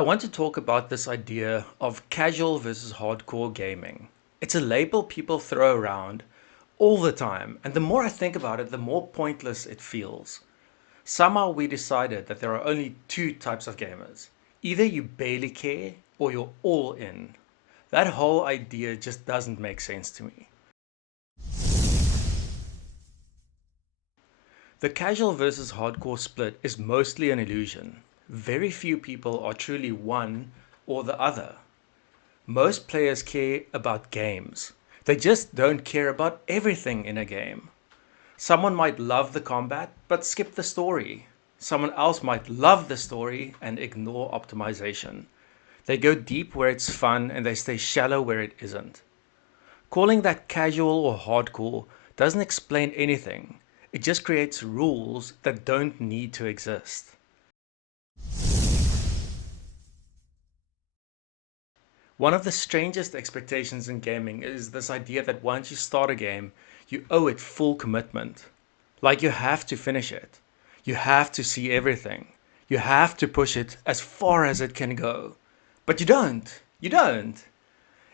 I want to talk about this idea of casual versus hardcore gaming. It's a label people throw around all the time, and the more I think about it, the more pointless it feels. Somehow we decided that there are only two types of gamers. Either you barely care or you're all in. That whole idea just doesn't make sense to me. The casual versus hardcore split is mostly an illusion. Very few people are truly one or the other. Most players care about games. They just don't care about everything in a game. Someone might love the combat but skip the story. Someone else might love the story and ignore optimization. They go deep where it's fun and they stay shallow where it isn't. Calling that casual or hardcore doesn't explain anything. It just creates rules that don't need to exist. One of the strangest expectations in gaming is this idea that once you start a game, you owe it full commitment. Like you have to finish it. You have to see everything. You have to push it as far as it can go. But you don't. You don't.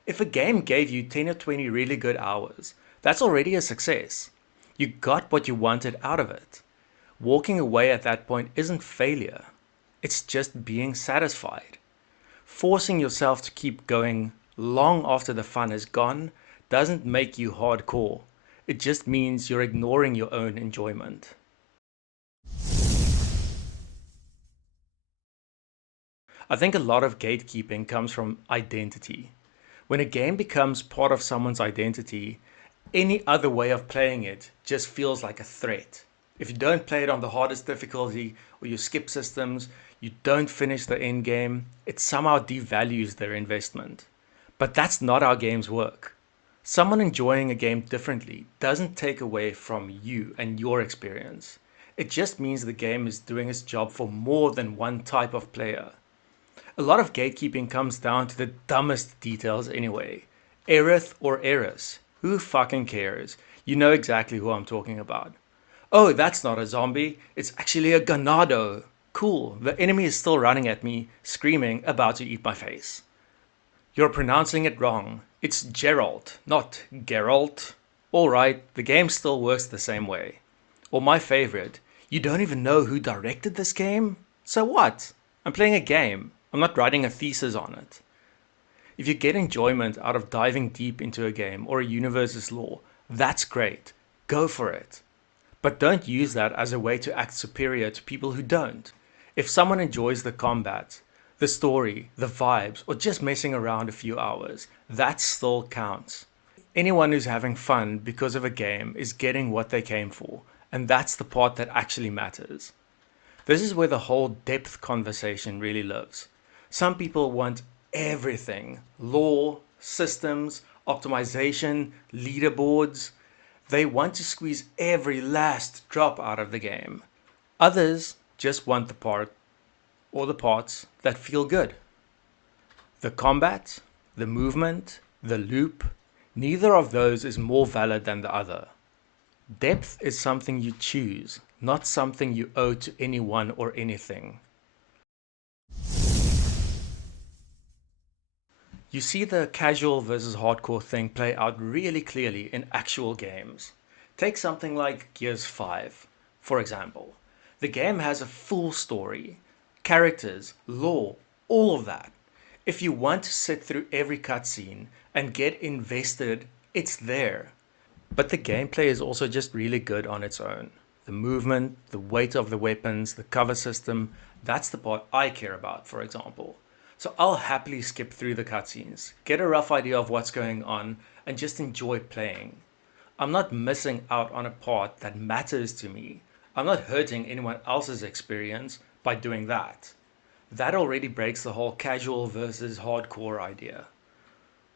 If a game gave you 10 or 20 really good hours, that's already a success. You got what you wanted out of it. Walking away at that point isn't failure. It's just being satisfied. Forcing yourself to keep going long after the fun is gone doesn't make you hardcore. It just means you're ignoring your own enjoyment. I think a lot of gatekeeping comes from identity. When a game becomes part of someone's identity, any other way of playing it just feels like a threat. If you don't play it on the hardest difficulty or you skip systems, you don't finish the end game, it somehow devalues their investment. But that's not how games work. Someone enjoying a game differently doesn't take away from you and your experience. It just means the game is doing its job for more than one type of player. A lot of gatekeeping comes down to the dumbest details anyway. Aerith or Eris. Who fucking cares? You know exactly who I'm talking about. Oh, that's not a zombie. It's actually a ganado. Cool, the enemy is still running at me, screaming, about to eat my face. You're pronouncing it wrong. It's Geralt, not Geralt. Alright, the game still works the same way. Or my favorite, you don't even know who directed this game? So what? I'm playing a game. I'm not writing a thesis on it. If you get enjoyment out of diving deep into a game or a universe's lore, that's great. Go for it. But don't use that as a way to act superior to people who don't. If someone enjoys the combat, the story, the vibes, or just messing around a few hours, that still counts. Anyone who's having fun because of a game is getting what they came for, and that's the part that actually matters. This is where the whole depth conversation really lives. Some people want everything: lore, systems, optimization, leaderboards. They want to squeeze every last drop out of the game. Others just want the part or the parts that feel good. The combat, the movement, the loop, neither of those is more valid than the other. Depth is something you choose, not something you owe to anyone or anything. You see the casual versus hardcore thing play out really clearly in actual games. Take something like Gears 5, for example. The game has a full story, characters, lore, all of that. If you want to sit through every cutscene and get invested, it's there. But the gameplay is also just really good on its own. The movement, the weight of the weapons, the cover system, that's the part I care about, for example. So I'll happily skip through the cutscenes, get a rough idea of what's going on, and just enjoy playing. I'm not missing out on a part that matters to me. I'm not hurting anyone else's experience by doing that. That already breaks the whole casual versus hardcore idea.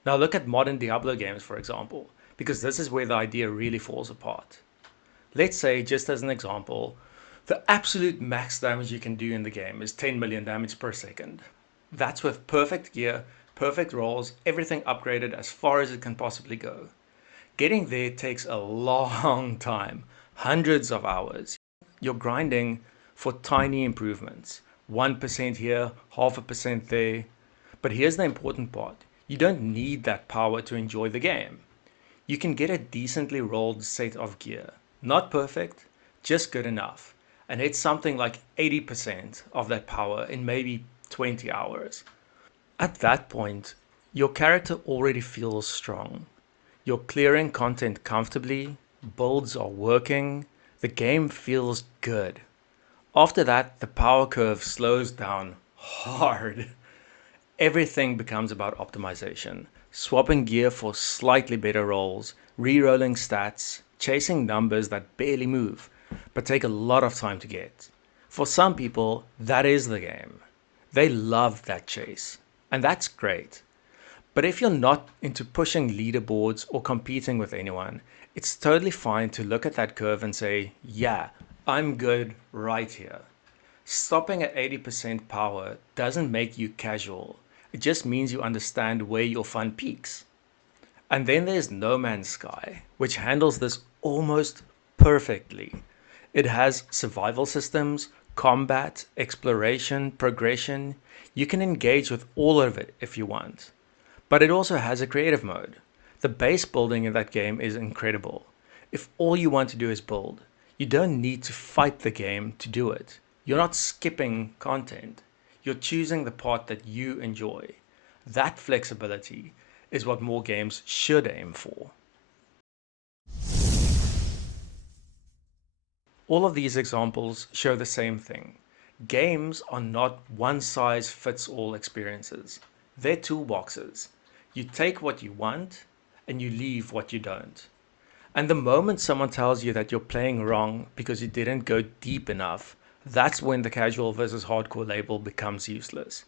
Now look at modern Diablo games, for example, because this is where the idea really falls apart. Let's say, just as an example, the absolute max damage you can do in the game is 10 million damage per second. That's with perfect gear, perfect rolls, everything upgraded as far as it can possibly go. Getting there takes a long time, hundreds of hours. You're grinding for tiny improvements. 1% here, half a percent there. But here's the important part. You don't need that power to enjoy the game. You can get a decently rolled set of gear. Not perfect, just good enough. And it's something like 80% of that power in maybe 20 hours. At that point, your character already feels strong. You're clearing content comfortably, builds are working, the game feels good. After that, the power curve slows down hard. Everything becomes about optimization, swapping gear for slightly better rolls, re-rolling stats, chasing numbers that barely move, but take a lot of time to get. For some people, that is the game. They love that chase, and that's great. But if you're not into pushing leaderboards or competing with anyone, it's totally fine to look at that curve and say, yeah, I'm good right here. Stopping at 80% power doesn't make you casual. It just means you understand where your fun peaks. And then there's No Man's Sky, which handles this almost perfectly. It has survival systems, combat, exploration, progression. You can engage with all of it if you want. But it also has a creative mode. The base building in that game is incredible. If all you want to do is build, you don't need to fight the game to do it. You're not skipping content. You're choosing the part that you enjoy. That flexibility is what more games should aim for. All of these examples show the same thing. Games are not one size fits all experiences. They're toolboxes. You take what you want and you leave what you don't. And the moment someone tells you that you're playing wrong because you didn't go deep enough, that's when the casual versus hardcore label becomes useless.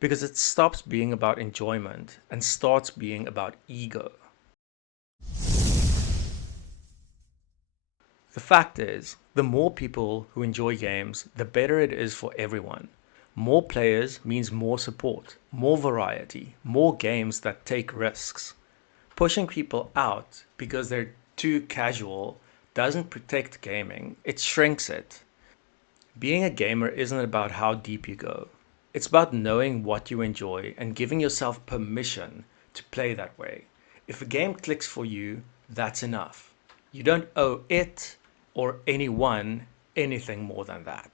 Because it stops being about enjoyment and starts being about ego. The fact is, the more people who enjoy games, the better it is for everyone. More players means more support, more variety, more games that take risks. Pushing people out because they're too casual doesn't protect gaming, it shrinks it. Being a gamer isn't about how deep you go. It's about knowing what you enjoy and giving yourself permission to play that way. If a game clicks for you, that's enough. You don't owe it or anyone anything more than that.